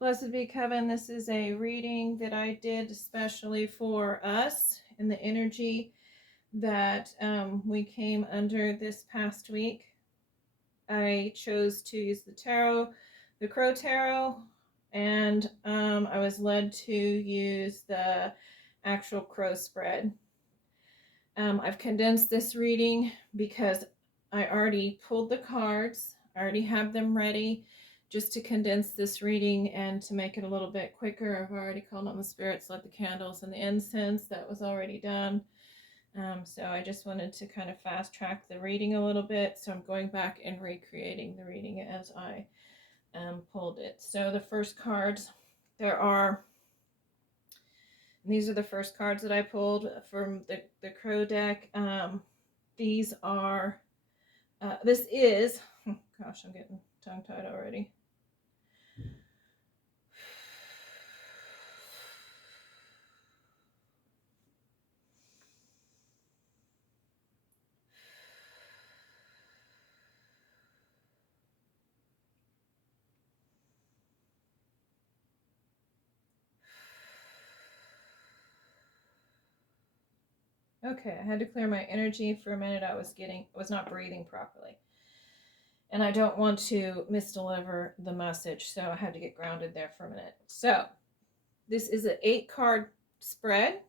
Blessed be Coven. This is a reading that I did especially for us in the energy that we came under this past week. I chose to use the tarot, the Crow Tarot, and I was led to use the actual Crow spread. I've condensed this reading because I already pulled the cards. I already have them ready just to condense this reading and to make it a little bit quicker. I've already called on the spirits, lit the candles and the incense. That was already done. So I just wanted to kind of fast track the reading a little bit. So I'm going back and recreating the reading as I pulled it. So the first cards, these are the first cards that I pulled from the Crow deck. These are, this is, gosh, I'm getting tongue-tied already. Okay, I had to clear my energy for a minute. I was not breathing properly. And I don't want to misdeliver the message, so I had to get grounded there for a minute. So, this is an 8-card spread,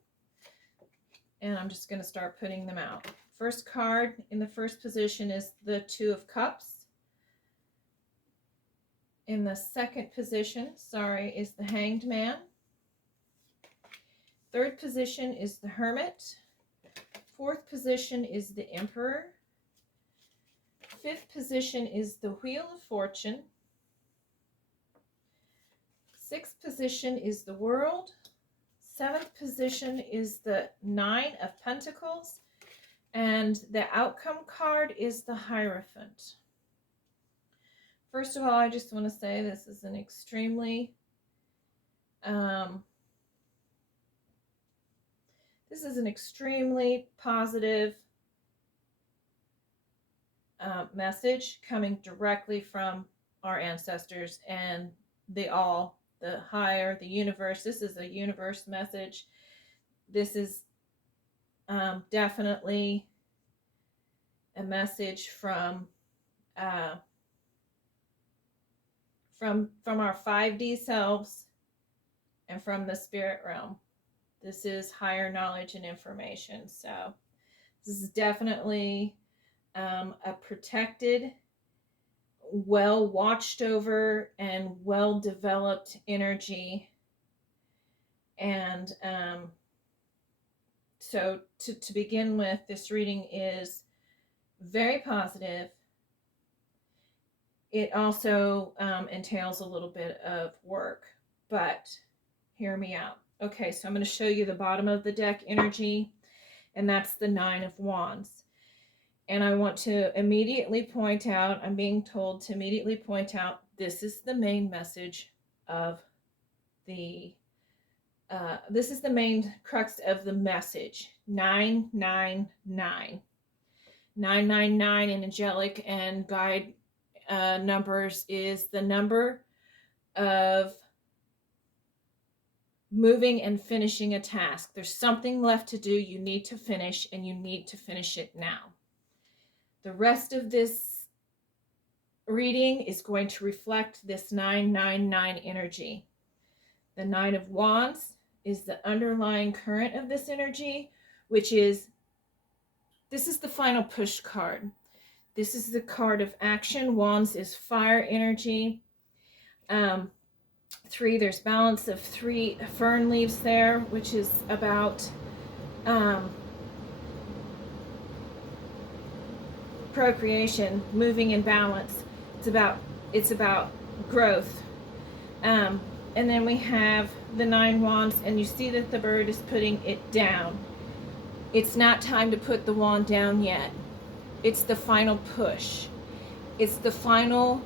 and I'm just going to start putting them out. First card in the first position is the 2 of Cups. In the second position, is the Hanged Man. Third position is the Hermit. Fourth position is the Emperor. Fifth position is the Wheel of Fortune. Sixth position is the World. Seventh position is the 9 of Pentacles. And the outcome card is the Hierophant. First of all, I just want to say this is an extremely positive message coming directly from our ancestors and the higher, the universe. This is a universe message. This is definitely a message from our 5D selves and from the spirit realm. This is higher knowledge and information. So this is definitely a protected, well watched over, and well developed energy. And so to begin with, this reading is very positive. It also entails a little bit of work, but hear me out. Okay, so I'm going to show you the bottom of the deck energy, and that's the 9 of Wands. And I want to immediately point out, I'm being told to immediately point out, this is the main message of this is the main crux of the message. 999. 999 in angelic and guide numbers is the number of moving and finishing a task. There's something left to do. You need to finish, and you need to finish it now. The rest of this reading is going to reflect this 999 energy. The 9 of Wands is the underlying current of this energy, which is, this is the final push card. This is the card of action. Wands is fire energy. 3, there's balance of 3 fern leaves there, which is about procreation, moving in balance. It's about growth. And then we have the 9 wands, and you see that the bird is putting it down. It's not time to put the wand down yet. It's the final push. It's the final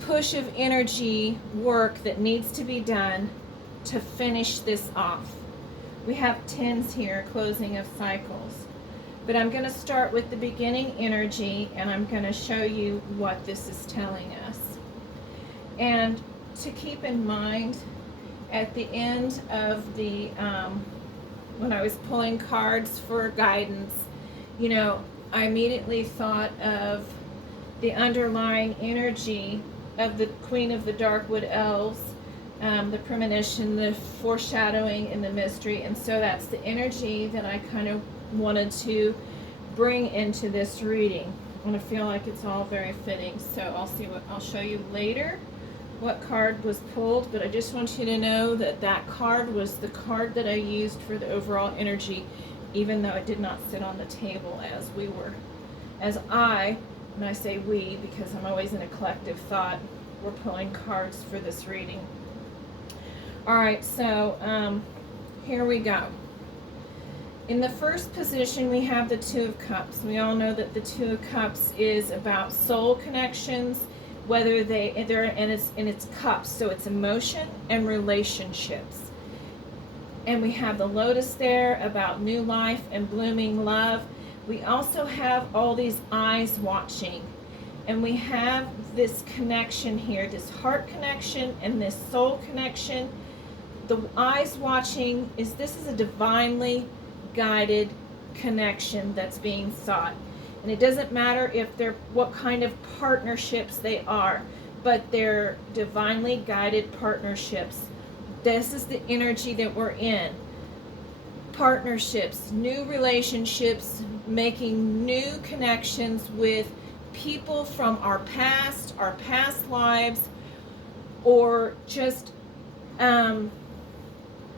push of energy work that needs to be done to finish this off. We have 10s here, closing of cycles. But I'm going to start with the beginning energy, and I'm going to show you what this is telling us. And to keep in mind at the end of the, when I was pulling cards for guidance, you know, I immediately thought of the underlying energy of the Queen of the Darkwood Elves, the premonition, the foreshadowing, and the mystery. And so that's the energy that I kind of wanted to bring into this reading. And I feel like it's all very fitting. So I'll show you later what card was pulled, but I just want you to know that that card was the card that I used for the overall energy, even though it did not sit on the table as I, and I say we because I'm always in a collective thought, we're pulling cards for this reading. All right, so here we go. In the first position, we have the Two of Cups. We all know that the Two of Cups is about soul connections, whether they're and it's cups, so it's emotion and relationships. And we have the Lotus there about new life and blooming love. We also have all these eyes watching, and we have this connection here, this heart connection and this soul connection. The eyes watching this is a divinely guided connection that's being sought. And it doesn't matter if they're what kind of partnerships they are, but they're divinely guided partnerships. This is the energy that we're in. Partnerships, new relationships, making new connections with people from our past lives, or just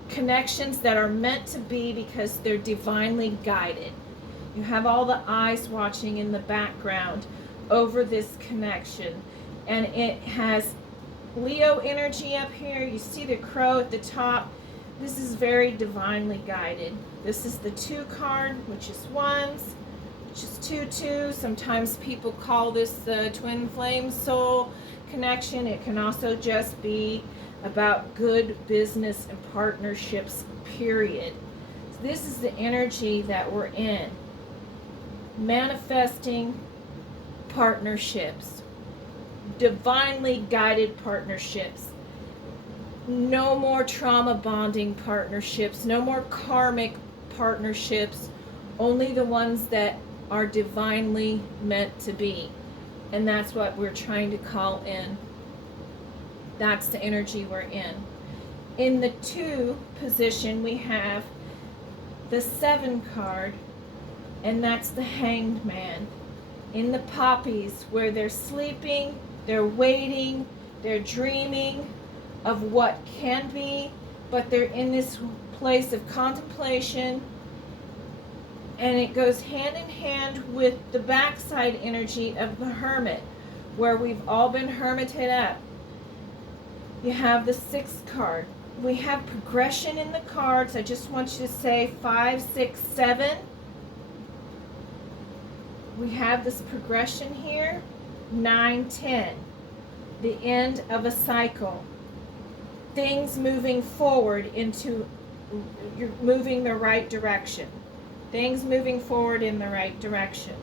connections that are meant to be because they're divinely guided. You have all the eyes watching in the background over this connection. And it has Leo energy up here. You see the crow at the top. This is very divinely guided. This is the 2 card, which is wands, which is 2-2. Sometimes people call this the twin flame soul connection. It can also just be about good business and partnerships, period. So this is the energy that we're in. Manifesting partnerships, divinely guided partnerships. No more trauma bonding partnerships, no more karmic partnerships, only the ones that are divinely meant to be. And that's what we're trying to call in. That's the energy we're in. In the 2 position, we have the 7 card, and that's the Hanged Man. In the poppies, where they're sleeping, they're waiting, they're dreaming of what can be, but they're in this place of contemplation. And it goes hand in hand with the backside energy of the Hermit, where we've all been hermited up. You have the 6th card. We have progression in the cards. I just want you to say 5, 6, 7. We have this progression here. 9, 10. The end of a cycle. Things moving forward into, you're moving the right direction. Things moving forward in the right direction.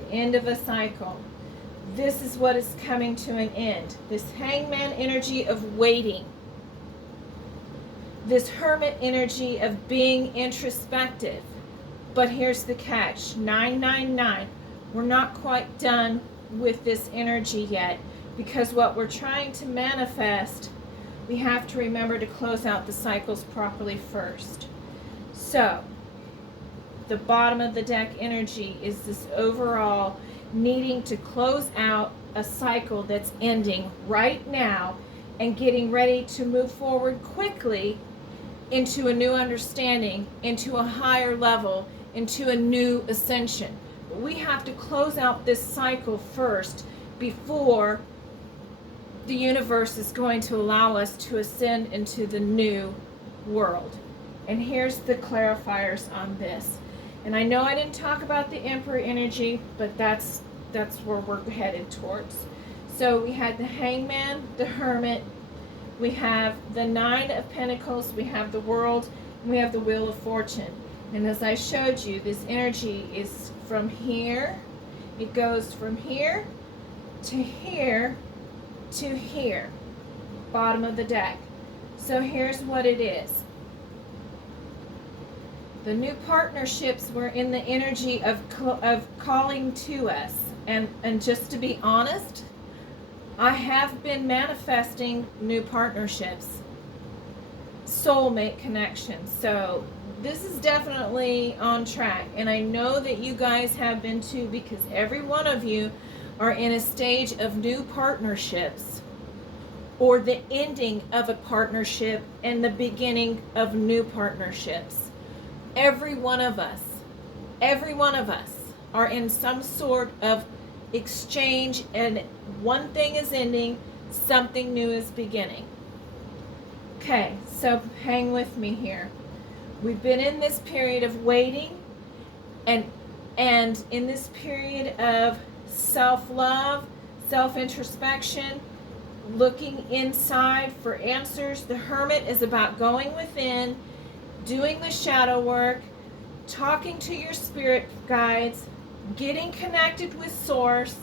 The end of a cycle. This is what is coming to an end. This Hangman energy of waiting. This Hermit energy of being introspective. But here's the catch. 999. We're not quite done with this energy yet, because what we're trying to manifest, we have to remember to close out the cycles properly first. So, the bottom of the deck energy is this overall needing to close out a cycle that's ending right now and getting ready to move forward quickly into a new understanding, into a higher level, into a new ascension. But we have to close out this cycle first before the universe is going to allow us to ascend into the new world. And here's the clarifiers on this. And I know I didn't talk about the Emperor energy, but that's where we're headed towards. So we had the Hangman, the Hermit, we have the 9 of Pentacles, we have the World, and we have the Wheel of Fortune. And as I showed you, this energy is from here, it goes from here to here to here. bottom of the deck. So here's what it is. The new partnerships were in the energy of calling to us. And just to be honest, I have been manifesting new partnerships, soulmate connections. So this is definitely on track. And I know that you guys have been too, because every one of you are in a stage of new partnerships, or the ending of a partnership and the beginning of new partnerships. Every one of us are in some sort of exchange, and one thing is ending, something new is beginning. Okay, so hang with me here. We've been in this period of waiting, and in this period of self-love, self-introspection, looking inside for answers. The Hermit is about going within, doing the shadow work, talking to your spirit guides, getting connected with Source,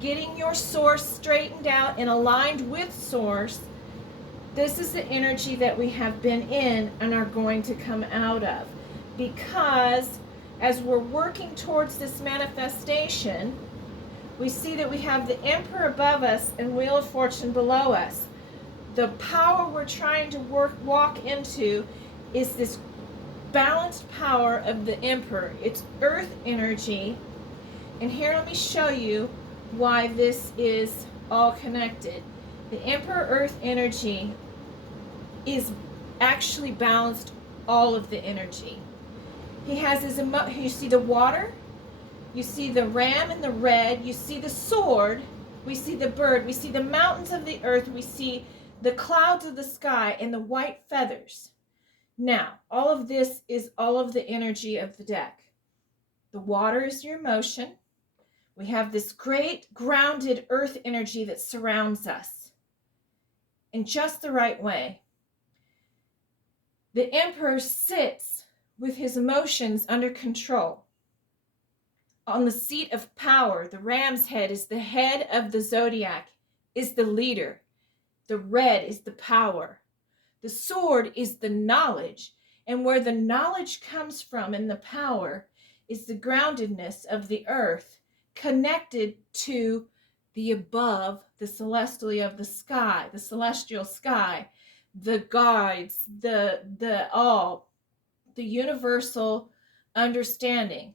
getting your Source straightened out and aligned with Source. This is the energy that we have been in and are going to come out of. Because as we're working towards this manifestation, we see that we have the Emperor above us and Wheel of Fortune below us. The power we're trying to walk into is this balanced power of the Emperor. It's earth energy. And here, let me show you why this is all connected. The Emperor earth energy is actually balanced all of the energy. He has his you see the water, you see the ram in the red, you see the sword, we see the bird, we see the mountains of the earth, we see the clouds of the sky, and the white feathers. Now, all of this is all of the energy of the deck. The water is your emotion. We have this great grounded earth energy that surrounds us in just the right way. The Emperor sits with his emotions under control. On the seat of power, the ram's head is the head of the zodiac, is the leader. The red is the power. The sword is the knowledge. And where the knowledge comes from and the power is the groundedness of the earth, connected to the above, the celestial of the sky, the celestial sky, the guides, the all, the universal understanding.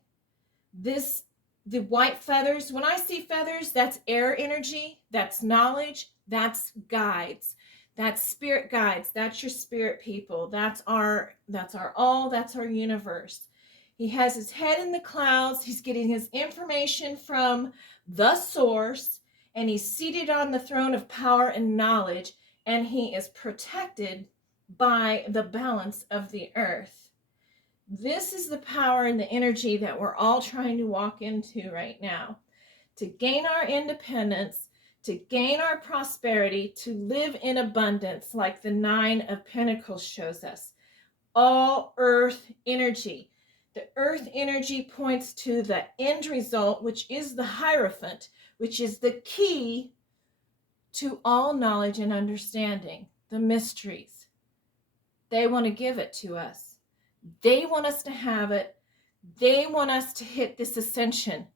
The white feathers, when I see feathers, that's air energy, that's knowledge, that's guides, that's spirit guides, that's your spirit people, that's our all, that's our universe. He has his head in the clouds, he's getting his information from the source, and he's seated on the throne of power and knowledge, and he is protected by the balance of the earth. This is the power and the energy that we're all trying to walk into right now, to gain our independence, to gain our prosperity, to live in abundance, like the Nine of Pentacles shows us. All earth energy. The earth energy points to the end result, which is the Hierophant, which is the key to all knowledge and understanding, the mysteries. They want to give it to us. They want us to have it. They want us to hit this ascension.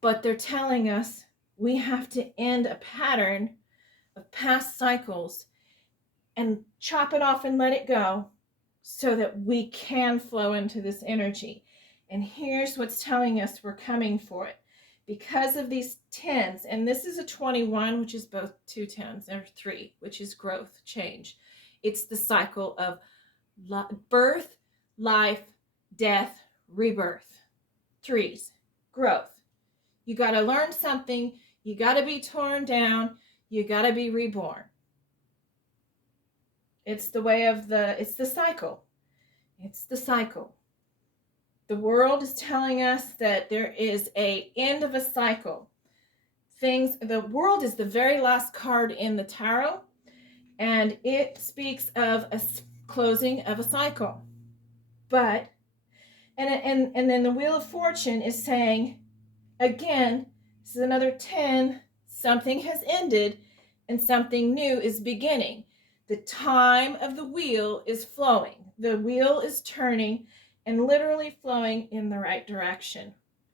But they're telling us we have to end a pattern of past cycles and chop it off and let it go so that we can flow into this energy. And here's what's telling us we're coming for it. Because of these 10s, and this is a 21, which is both 2 10s, or 3, which is growth, change. It's the cycle of birth, life, death, rebirth. 3s, growth. You got to learn something. You got to be torn down. You got to be reborn. It's the way of it's the cycle. It's the cycle. The world is telling us that there is an end of a cycle. The world is the very last card in the tarot, and it speaks of a closing of a cycle. But, and then the Wheel of Fortune is saying, again, this is another 10, something has ended and something new is beginning. The time of the wheel is flowing. The wheel is turning and literally flowing in the right direction.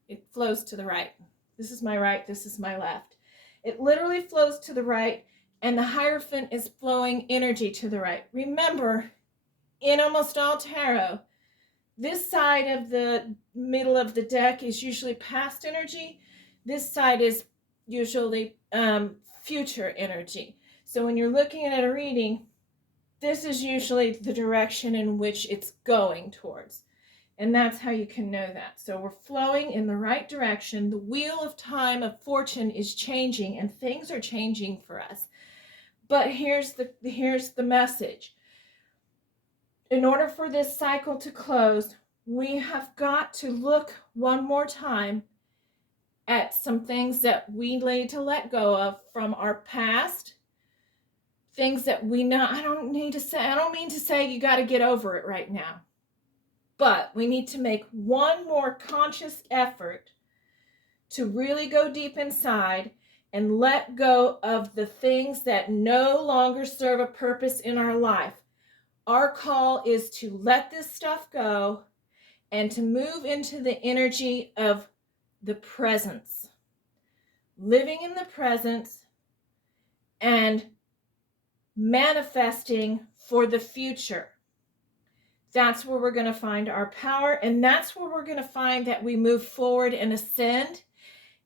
It flows to the right. This is my right, this is my left. It literally flows to the right, and the Hierophant is flowing energy to the right. Remember, in almost all tarot, this side of the middle of the deck is usually past energy. This side is usually future energy. So when you're looking at a reading, this is usually the direction in which it's going towards. And that's how you can know that. So we're flowing in the right direction. The wheel of time of fortune is changing, and things are changing for us. But here's the message. In order for this cycle to close, we have got to look one more time at some things that we need to let go of from our past. Things that we know. I don't mean to say you got to get over it right now. But we need to make one more conscious effort to really go deep inside and let go of the things that no longer serve a purpose in our life. Our call is to let this stuff go and to move into the energy of the presence. Living in the presence and manifesting for the future. That's where we're going to find our power, and that's where we're going to find that we move forward and ascend.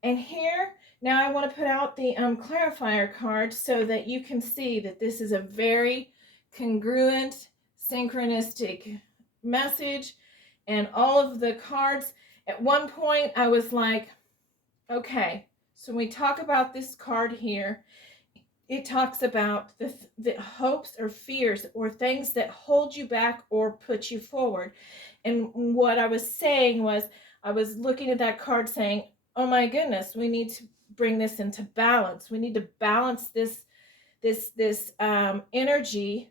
And here, now I want to put out the clarifier card so that you can see that this is a very congruent, synchronistic message. And all of the cards, at one point I was like, okay, so when we talk about this card here, it talks about the hopes or fears or things that hold you back or put you forward. And what I was saying was, I was looking at that card saying, oh my goodness, we need to bring this into balance. We need to balance this energy.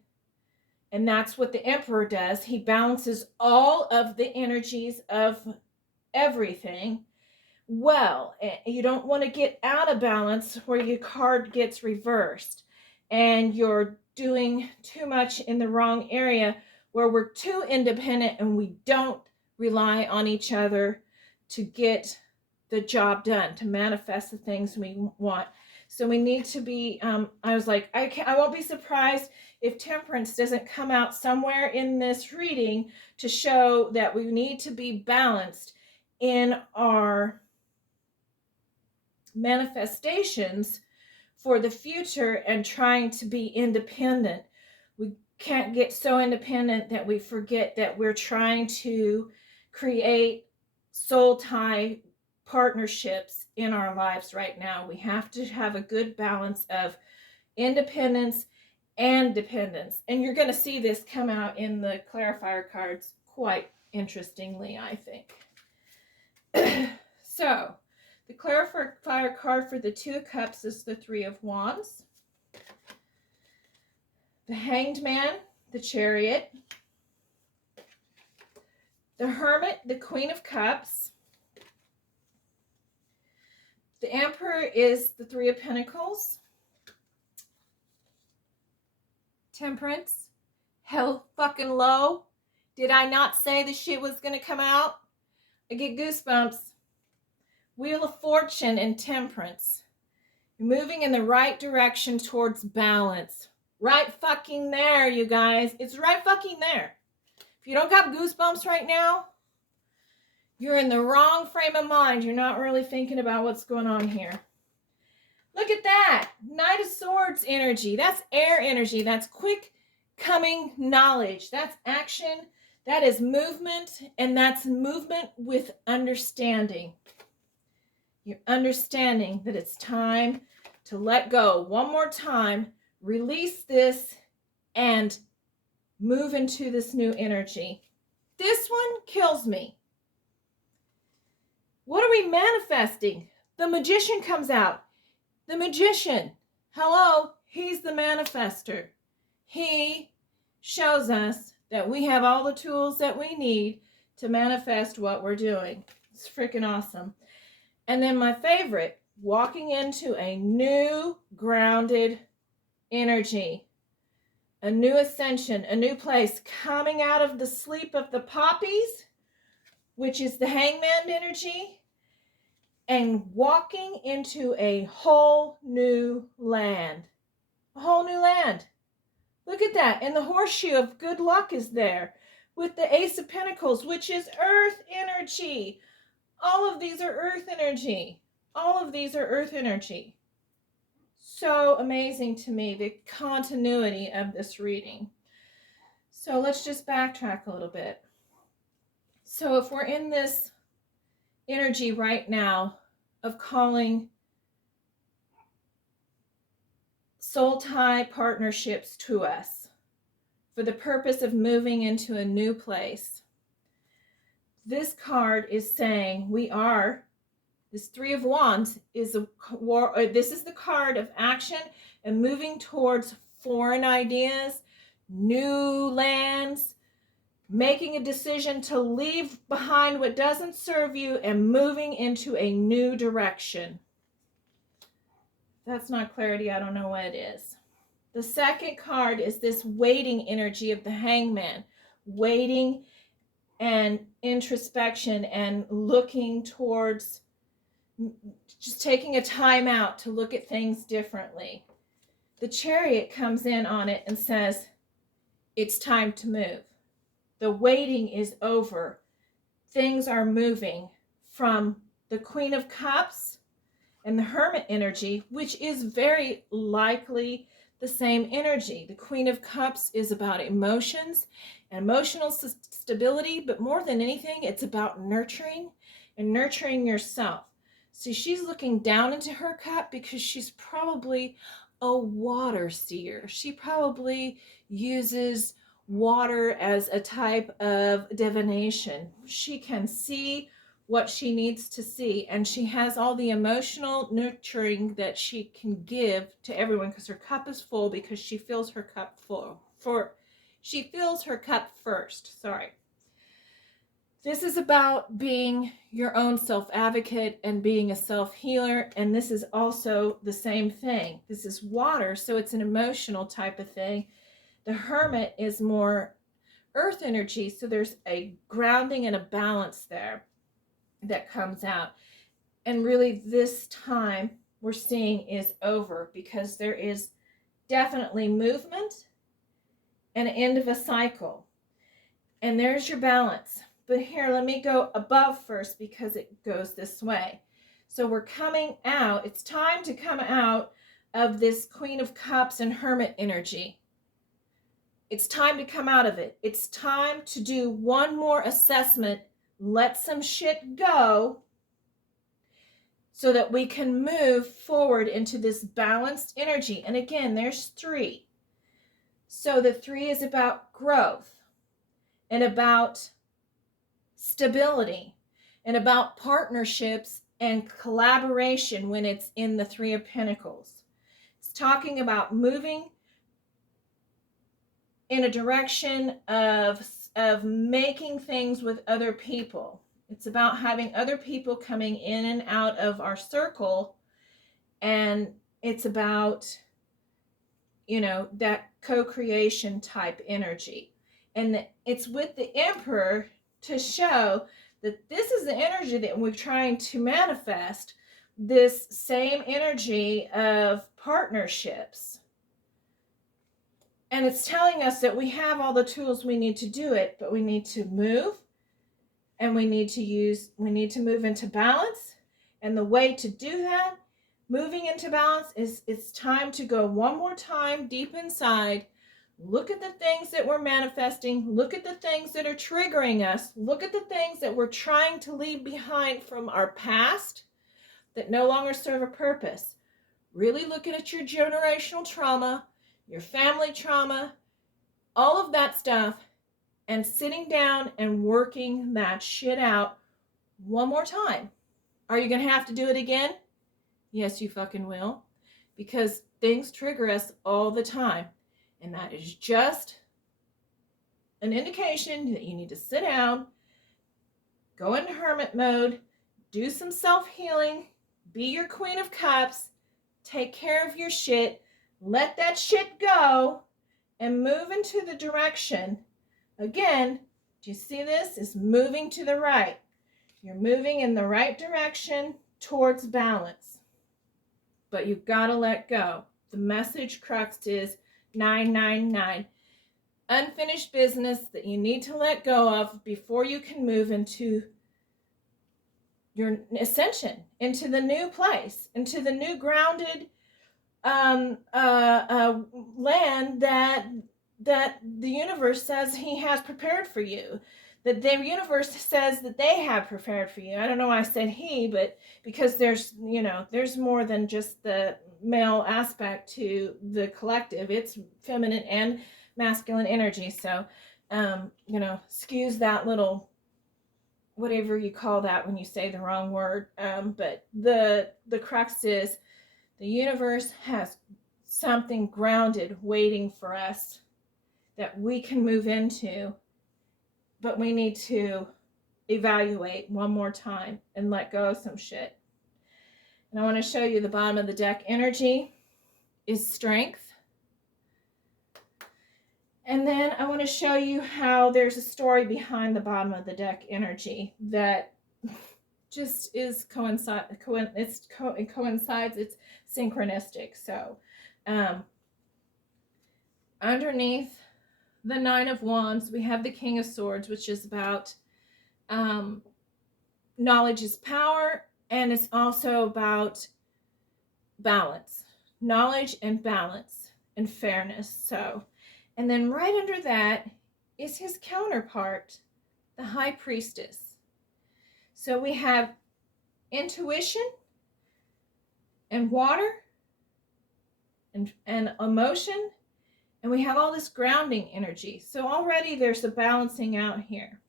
And that's what the Emperor does. He balances all of the energies of everything. Well, you don't want to get out of balance where your card gets reversed and you're doing too much in the wrong area where we're too independent and we don't rely on each other to get the job done, to manifest the things we want. So we need to be, I was like, I won't be surprised if Temperance doesn't come out somewhere in this reading to show that we need to be balanced in our manifestations for the future and trying to be independent. We can't get so independent that we forget that we're trying to create soul tie partnerships in our lives right now. We have to have a good balance of independence and dependence. And you're going to see this come out in the clarifier cards quite interestingly, I think. So, the clarifier card for the Two of Cups is the Three of Wands. The Hanged Man, the Chariot. The Hermit, the Queen of Cups. The Emperor is the Three of Pentacles. Temperance. Hell fucking low. Did I not say the shit was going to come out? I get goosebumps. Wheel of Fortune and Temperance. You're moving in the right direction towards balance. Right fucking there, you guys. It's right fucking there. If you don't got goosebumps right now, you're in the wrong frame of mind. You're not really thinking about what's going on here. Look at that. Knight of Swords energy. That's air energy. That's quick coming knowledge. That's action. That is movement. And that's movement with understanding. You're understanding that it's time to let go. One more time. Release this and move into this new energy. This one kills me. What are we manifesting? The Magician comes out. The Magician. Hello, he's the manifester. He shows us that we have all the tools that we need to manifest what we're doing. It's freaking awesome. And then my favorite, walking into a new grounded energy. a new ascension, a new place, coming out of the sleep of the poppies, which is the hangman energy, and walking into a whole new land. A whole new land. Look at that. And the horseshoe of good luck is there with the Ace of Pentacles, which is earth energy. All of these are earth energy. All of these are earth energy. So amazing to me, the continuity of this reading. So let's just backtrack a little bit. So if we're in this energy right now of calling soul tie partnerships to us for the purpose of moving into a new place, this card is saying we are, this Three of Wands is this is the card of action and moving towards foreign ideas, new lands, making a decision to leave behind what doesn't serve you and moving into a new direction. That's not clarity. I don't know what it is. The second card is this waiting energy of the hangman, waiting and introspection and looking towards, just taking a time out to look at things differently. The Chariot comes in on it and says, it's time to move. The waiting is over. Things are moving from the Queen of Cups and the Hermit energy, which is very likely the same energy. The Queen of Cups is about emotions and emotional stability, but more than anything, it's about nurturing and nurturing yourself. See, she's looking down into her cup because she's probably a water seer. She probably uses water as a type of divination. She can see what she needs to see, and she has all the emotional nurturing that she can give to everyone because her cup is full, because she fills her cup full. She fills her cup first. Sorry. This is about being your own self-advocate and being a self-healer, and this is also the same thing. This is water, so it's an emotional type of thing. The Hermit is more earth energy, so there's a grounding and a balance there that comes out. And really this time we're seeing is over because there is definitely movement and end of a cycle. And there's your balance. But here, let me go above first because it goes this way. So we're coming out. It's time to come out of this Queen of Cups and Hermit energy. It's time to come out of it. It's time to do one more assessment, let some shit go, so that we can move forward into this balanced energy. And again, there's 3. So the 3 is about growth and about stability and about partnerships and collaboration when it's in the 3 of Pentacles. It's talking about moving in a direction of making things with other people. It's about having other people coming in and out of our circle, and it's about, that co-creation type energy. And it's with the Emperor to show that this is the energy that we're trying to manifest, this same energy of partnerships. And it's telling us that we have all the tools we need to do it, but we need to move, and we need to move into balance. And the way to do that, moving into balance, is it's time to go one more time deep inside, look at the things that we're manifesting, look at the things that are triggering us, look at the things that we're trying to leave behind from our past that no longer serve a purpose. Really looking at your generational trauma, your family trauma, all of that stuff, and sitting down and working that shit out one more time. Are you going to have to do it again? Yes, you fucking will. Because things trigger us all the time. And that is just an indication that you need to sit down, go into hermit mode, do some self-healing, be your Queen of Cups, take care of your shit, let that shit go, and move into the direction. Again, do you see this? Is moving to the right. You're moving in the right direction towards balance. But you've got to let go. The message crux is 999. Unfinished business that you need to let go of before you can move into your ascension, into the new place, into the new grounded land that the universe says he has prepared for you, that the universe says that they have prepared for you. I don't know why I said he, but because there's more than just the male aspect to the collective. It's feminine and masculine energy. So excuse that little whatever you call that when you say the wrong word, but the crux is the universe has something grounded waiting for us that we can move into, but we need to evaluate one more time and let go of some shit. And I want to show you the bottom of the deck energy is strength. And then I want to show you how there's a story behind the bottom of the deck energy that just is it coincides, it's synchronistic. So underneath the Nine of Wands, we have the King of Swords, which is about knowledge is power, and it's also about balance, knowledge and balance and fairness. So, and then right under that is his counterpart, the High Priestess. So we have intuition and water and emotion, and we have all this grounding energy. So already there's a balancing out here.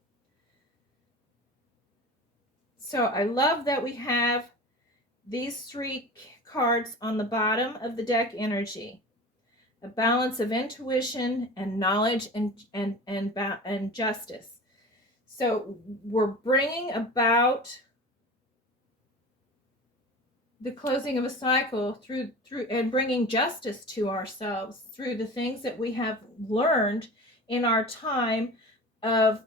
So I love that we have these three cards on the bottom of the deck energy. A balance of intuition and knowledge and justice. So we're bringing about the closing of a cycle through and bringing justice to ourselves through the things that we have learned in our time of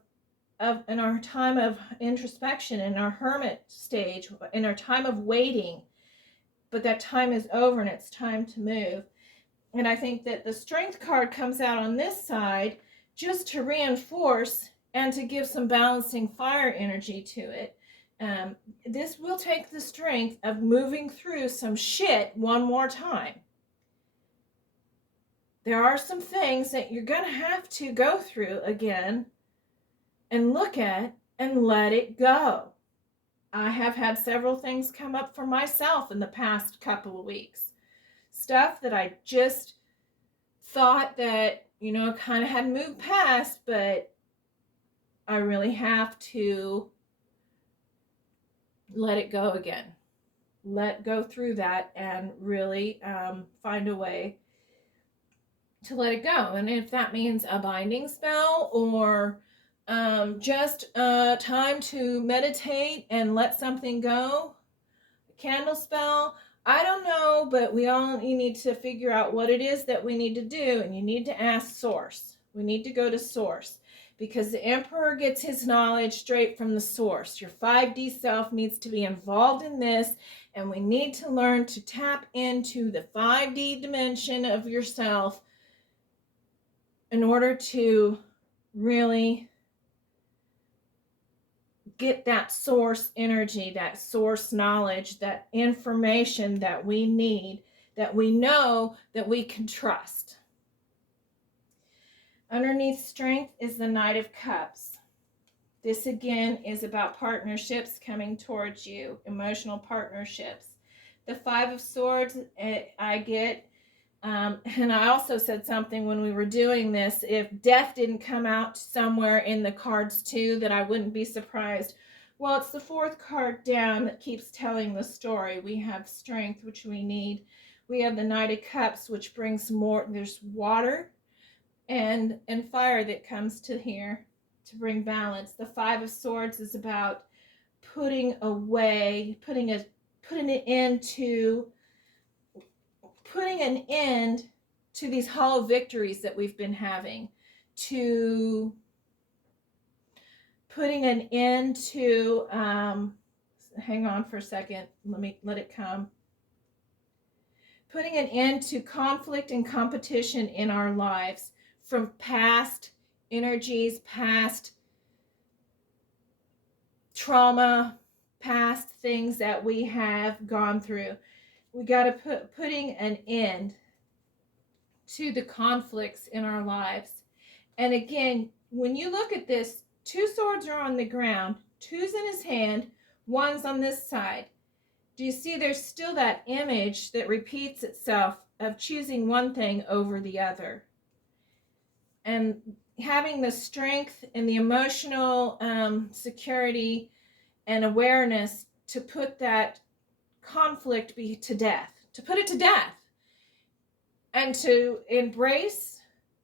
introspection, in our hermit stage, in our time of waiting. But that time is over and it's time to move. And I think that the strength card comes out on this side just to reinforce and to give some balancing fire energy to it. This will take the strength of moving through some shit one more time. There are some things that you're going to have to go through again and look at and let it go. I have had several things come up for myself in the past couple of weeks. Stuff that I just thought that, kind of had moved past, but I really have to let it go again. Let go through that and really find a way to let it go. And if that means a binding spell or just time to meditate and let something go, a candle spell, I don't know, but you need to figure out what it is that we need to do, and you need to ask source. We need to go to source, because the Emperor gets his knowledge straight from the source. Your 5D self needs to be involved in this, and we need to learn to tap into the 5D dimension of yourself in order to really get that source energy, that source knowledge, that information that we need, that we know that we can trust. Underneath strength is the Knight of Cups. This again is about partnerships coming towards you, emotional partnerships. The Five of Swords, I get, and I also said something when we were doing this, if death didn't come out somewhere in the cards too, that I wouldn't be surprised. Well, it's the fourth card down that keeps telling the story. We have strength, which we need. We have the Knight of Cups, which brings more, there's water and fire that comes to here to bring balance. The Five of Swords is about putting an end to these hollow victories that we've been having, to putting an end to, hang on for a second, let it come. Putting an end to conflict and competition in our lives from past energies, past trauma, past things that we have gone through. We got to putting an end to the conflicts in our lives. And again, when you look at this, 2 swords are on the ground, 2's in his hand, 1's on this side. Do you see there's still that image that repeats itself of choosing one thing over the other? And having the strength and the emotional security and awareness to put that conflict to death, to put it to death, and to embrace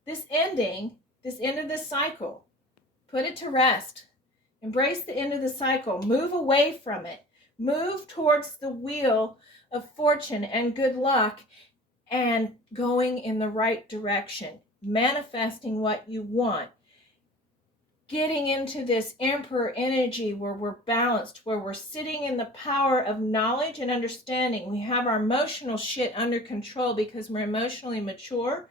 this end of this cycle, put it to rest, embrace the end of the cycle, move away from it, move towards the wheel of fortune and good luck and going in the right direction, manifesting what you want, getting into this emperor energy where we're balanced, where we're sitting in the power of knowledge and understanding. We have our emotional shit under control because we're emotionally mature,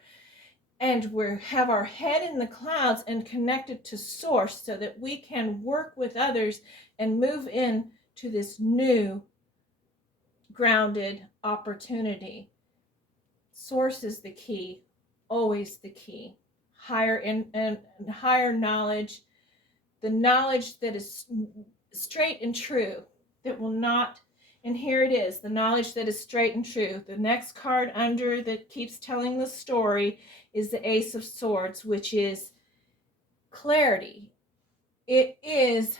and we have our head in the clouds and connected to source so that we can work with others and move in to this new grounded opportunity. Source is the key, always the key. Higher knowledge, the knowledge that is straight and true, that will not, and here it is, the knowledge that is straight and true. The next card under that keeps telling the story is the Ace of Swords, which is clarity. It is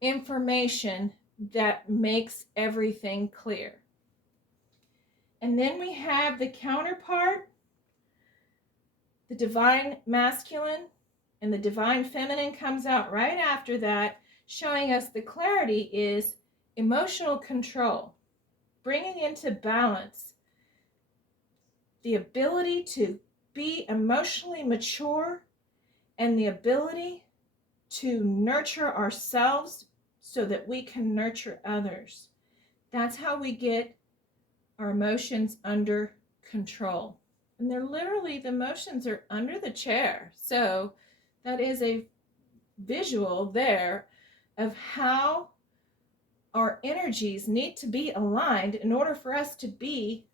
information that makes everything clear. And then we have the counterpart, the divine masculine, and the divine feminine comes out right after that, showing us the clarity is emotional control, bringing into balance the ability to be emotionally mature and the ability to nurture ourselves so that we can nurture others. That's how we get our emotions under control. And they're literally, the emotions are under the chair. So that is a visual there of how our energies need to be aligned in order for us to be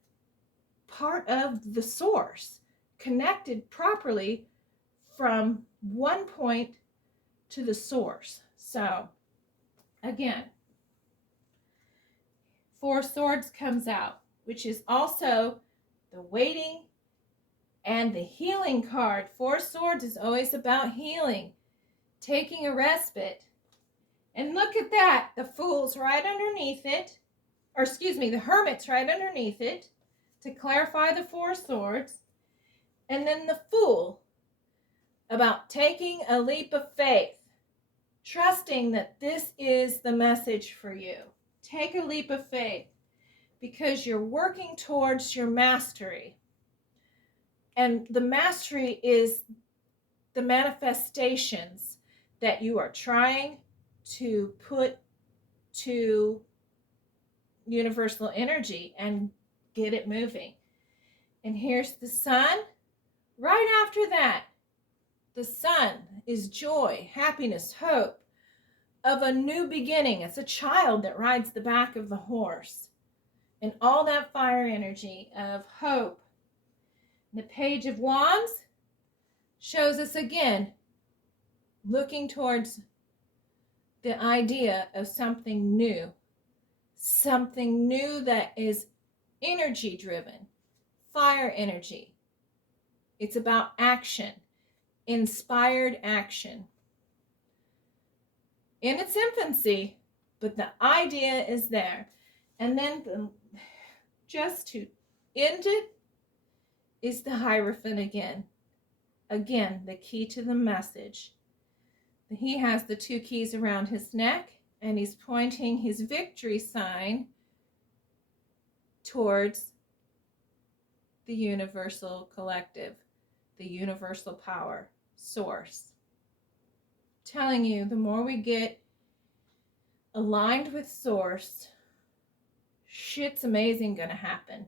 part of the source, connected properly from one point to the source. So again, 4 swords comes out, which is also the waiting and the healing card. 4 swords is always about healing, taking a respite. And look at that, the Fool's right underneath it, or excuse me, the Hermit's right underneath it to clarify the 4 swords. And then the Fool, about taking a leap of faith, trusting that this is the message for you. Take a leap of faith because you're working towards your mastery. And the mastery is the manifestations that you are trying to put to universal energy and get it moving. And here's the Sun. Right after that, the Sun is joy, happiness, hope of a new beginning. It's a child that rides the back of the horse. And all that fire energy of hope. The Page of Wands shows us again looking towards the idea of something new that is energy driven, fire energy. It's about action, inspired action. In its infancy, but the idea is there. And then just to end it is the Hierophant again. Again, the key to the message. He has the 2 keys around his neck, and he's pointing his victory sign towards the universal collective, the universal power, source. Telling you, the more we get aligned with source, shit's amazing gonna happen.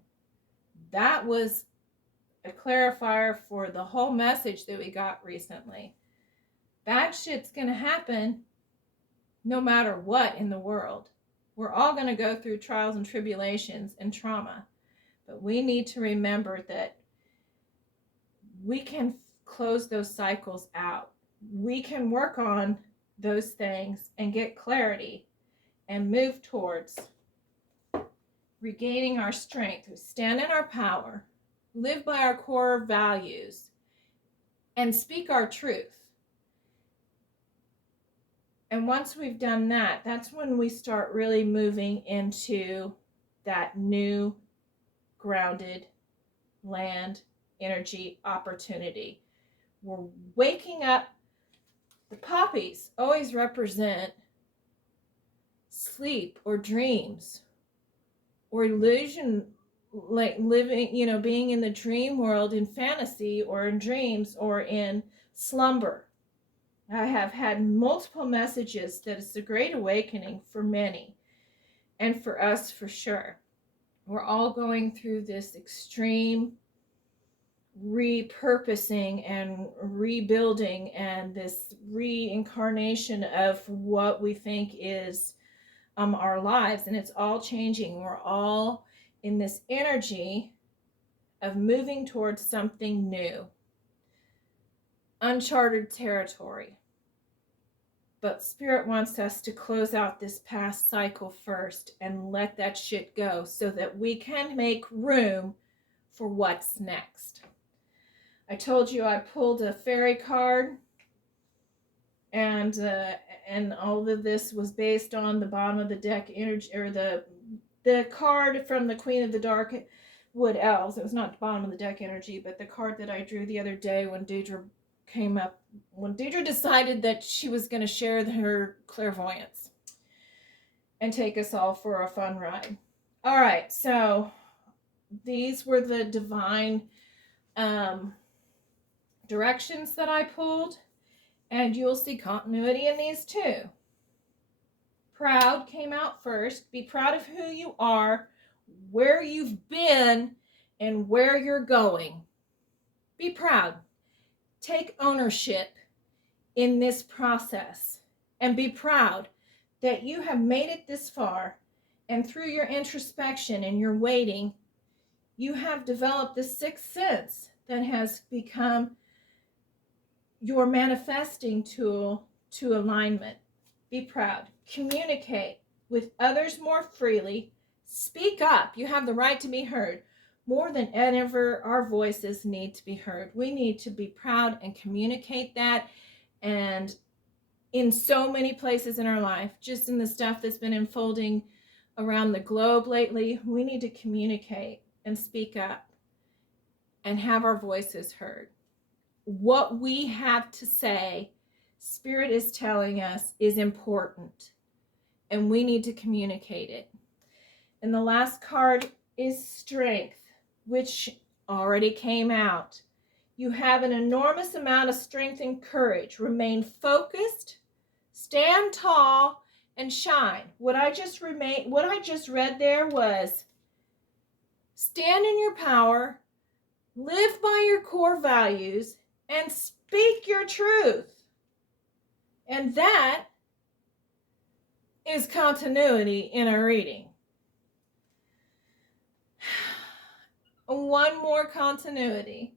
That was a clarifier for the whole message that we got recently. Bad shit's gonna happen no matter what in the world. We're all gonna go through trials and tribulations and trauma, but we need to remember that we can close those cycles out. We can work on those things and get clarity and move towards regaining our strength, stand in our power, live by our core values, and speak our truth. And once we've done that, that's when we start really moving into that new grounded land energy opportunity. We're waking up. The poppies always represent sleep or dreams or illusion, like living, being in the dream world in fantasy or in dreams or in slumber. I have had multiple messages that it's a great awakening for many, and for us for sure. We're all going through this extreme repurposing and rebuilding and this reincarnation of what we think is our lives, and it's all changing. We're all in this energy of moving towards something new, uncharted territory. But Spirit wants us to close out this past cycle first and let that shit go so that we can make room for what's next. I told you I pulled a fairy card, and all of this was based on the bottom of the deck energy, or the card from the Queen of the Dark Wood Elves. It was not the bottom of the deck energy, but the card that I drew the other day when Deidre came up, when Deidre decided that she was going to share her clairvoyance and take us all for a fun ride. All right, so these were the divine directions that I pulled, and you'll see continuity in these too. Proud came out first. Be proud of who you are, where you've been, and where you're going. Be proud. Take ownership in this process and be proud that you have made it this far, and through your introspection and your waiting, you have developed this sixth sense that has become your manifesting tool to alignment. Be proud. Communicate with others more freely. Speak up. You have the right to be heard. More than ever, our voices need to be heard. We need to be proud and communicate that. And in so many places in our life, just in the stuff that's been unfolding around the globe lately, we need to communicate and speak up and have our voices heard. What we have to say, Spirit is telling us, is important, and we need to communicate it. And the last card is Strength, which already came out. You have an enormous amount of strength and courage. Remain focused, stand tall, and shine. What I just read there was stand in your power, live by your core values, and speak your truth. And that is continuity in a reading. One more continuity.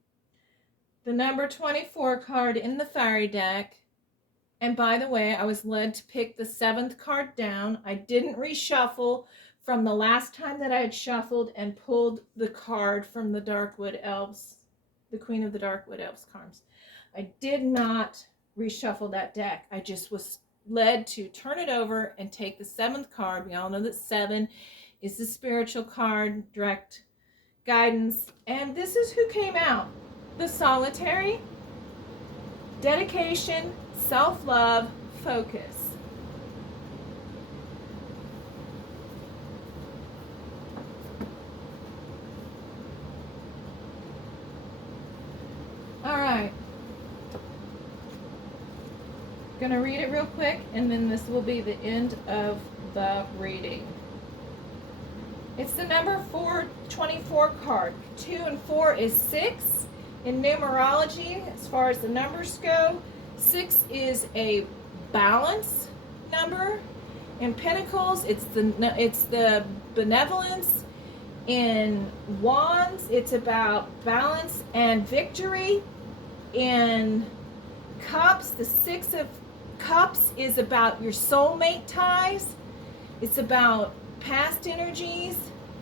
The number 24 card in the fairy deck. And by the way, I was led to pick the 7th card down. I didn't reshuffle from the last time that I had shuffled and pulled the card from the Darkwood Elves, the Queen of the Darkwood Elves cards. I did not reshuffle that deck. I just was led to turn it over and take the 7th card. We all know that 7 is the spiritual card, direct guidance. And this is who came out. The Solitary, dedication, self-love, focus. I'm going to read it real quick, and then this will be the end of the reading. It's the number 424 card. 2 and 4 is 6. In numerology, as far as the numbers go, 6 is a balance number. In Pentacles, it's the benevolence. In Wands, it's about balance and victory. In Cups, the 6 of Cups is about your soulmate ties. It's about past energies,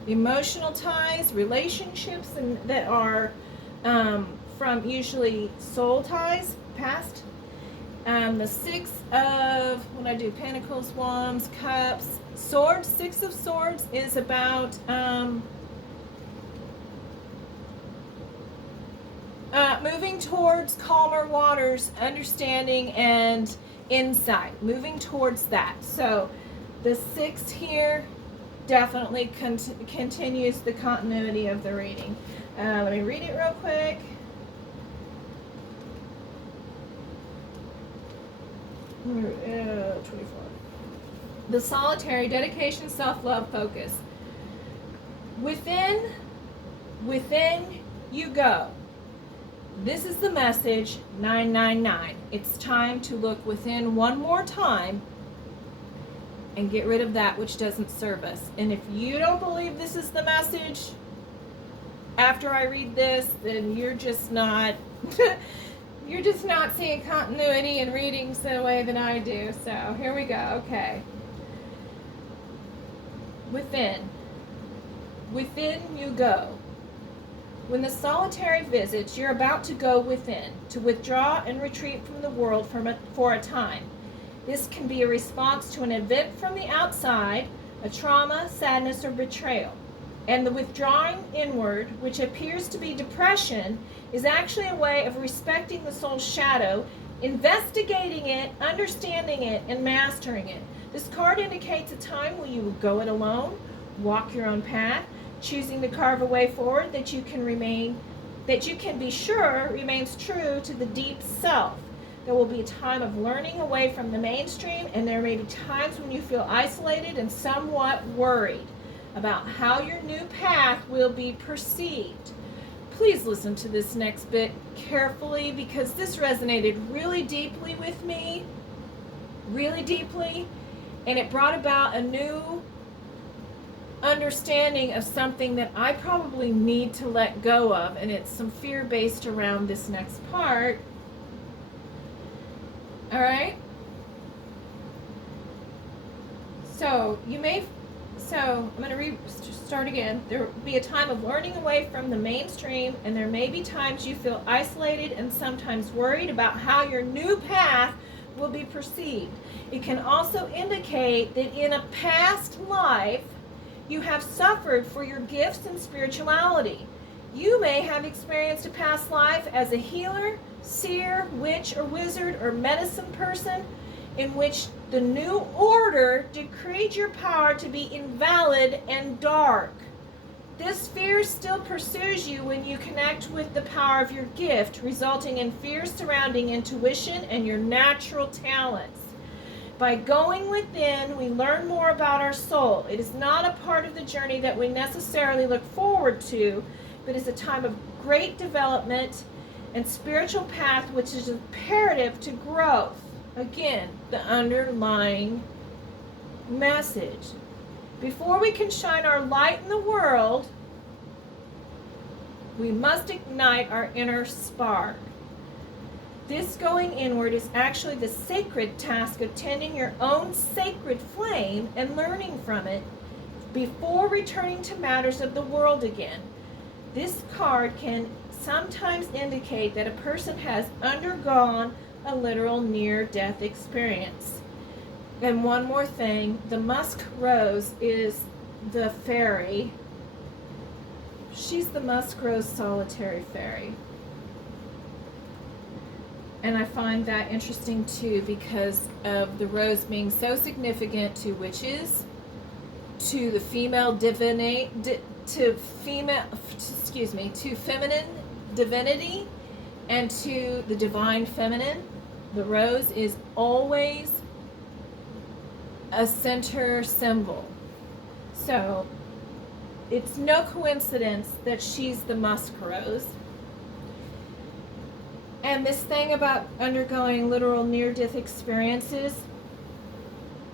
emotional ties, relationships, and that are from usually soul ties, past. The 6 of, when I do Pentacles, Wands, Cups, Swords, 6 of Swords is about moving towards calmer waters, understanding and insight, moving towards that. So the 6 here definitely continues the continuity of the reading. Let me read it real quick. Uh, 24. The solitary dedication, self-love, focus. Within you go. This is the message 999. It's time to look within one more time and get rid of that which doesn't serve us. And if you don't believe this is the message after I read this, then you're just not you're just not seeing continuity in readings the way that I do. So here we go. Okay. Within you go. When the solitary visits, you're about to go within, to withdraw and retreat from the world for a time. This can be a response to an event from the outside, a trauma, sadness, or betrayal. And the withdrawing inward, which appears to be depression, is actually a way of respecting the soul's shadow, investigating it, understanding it, and mastering it. This card indicates a time when you will go it alone, walk your own path, choosing to carve a way forward that you can be sure remains true to the deep self. There will be a time of learning away from the mainstream, and there may be times when you feel isolated and somewhat worried about how your new path will be perceived. Please listen to this next bit carefully, because this resonated really deeply with me, really deeply, and it brought about a new understanding of something that I probably need to let go of, and it's some fear based around this next part. All right. So I'm going to start again. There will be a time of learning away from the mainstream, and there may be times you feel isolated and sometimes worried about how your new path will be perceived. It can also indicate that in a past life, you have suffered for your gifts and spirituality. You may have experienced a past life as a healer, seer, witch, or wizard, or medicine person, in which the new order decreed your power to be invalid and dark. This fear still pursues you when you connect with the power of your gift, resulting in fear surrounding intuition and your natural talents. By going within, we learn more about our soul. It is not a part of the journey that we necessarily look forward to, but is a time of great development and spiritual path, which is imperative to growth. Again, the underlying message. Before we can shine our light in the world, we must ignite our inner spark. This going inward is actually the sacred task of tending your own sacred flame and learning from it before returning to matters of the world again. This card can sometimes indicate that a person has undergone a literal near-death experience. And one more thing, the musk rose is the fairy. She's the musk rose solitary fairy. And I find that interesting too, because of the rose being so significant to witches, to the female feminine divinity, and to the divine feminine. The rose is always a center symbol. So it's no coincidence that she's the musk rose. And this thing about undergoing literal near-death experiences,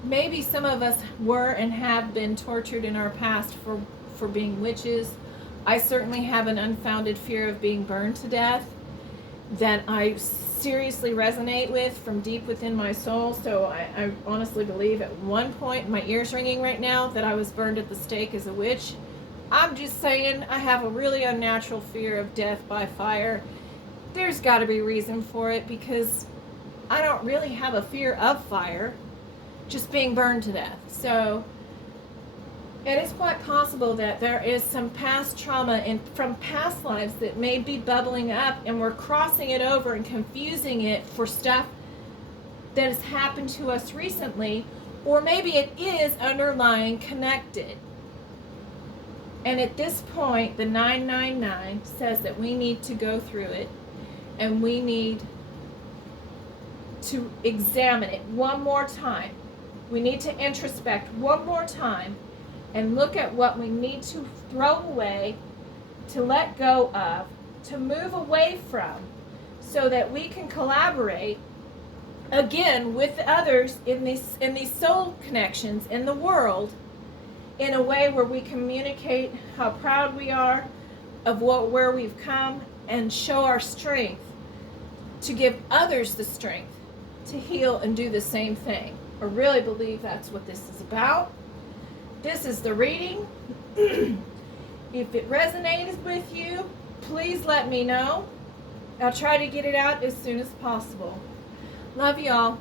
maybe some of us were and have been tortured in our past for being witches. I certainly have an unfounded fear of being burned to death that I seriously resonate with from deep within my soul. So I honestly believe at one point, my ears ringing right now, that I was burned at the stake as a witch. I'm just saying, I have a really unnatural fear of death by fire. There's got to be a reason for it, because I don't really have a fear of fire, just being burned to death. So it is quite possible that there is some past trauma from past lives that may be bubbling up, and we're crossing it over and confusing it for stuff that has happened to us recently, or maybe it is underlying connected. And at this point, the 999 says that we need to go through it, and we need to examine it one more time. We need to introspect one more time and look at what we need to throw away, to let go of, to move away from, so that we can collaborate again with others in these soul connections in the world, in a way where we communicate how proud we are of where we've come, and show our strength to give others the strength to heal and do the same thing. I really believe that's what this is about. This is the reading. If it resonates with you, please let me know. I'll try to get it out as soon as possible. Love y'all.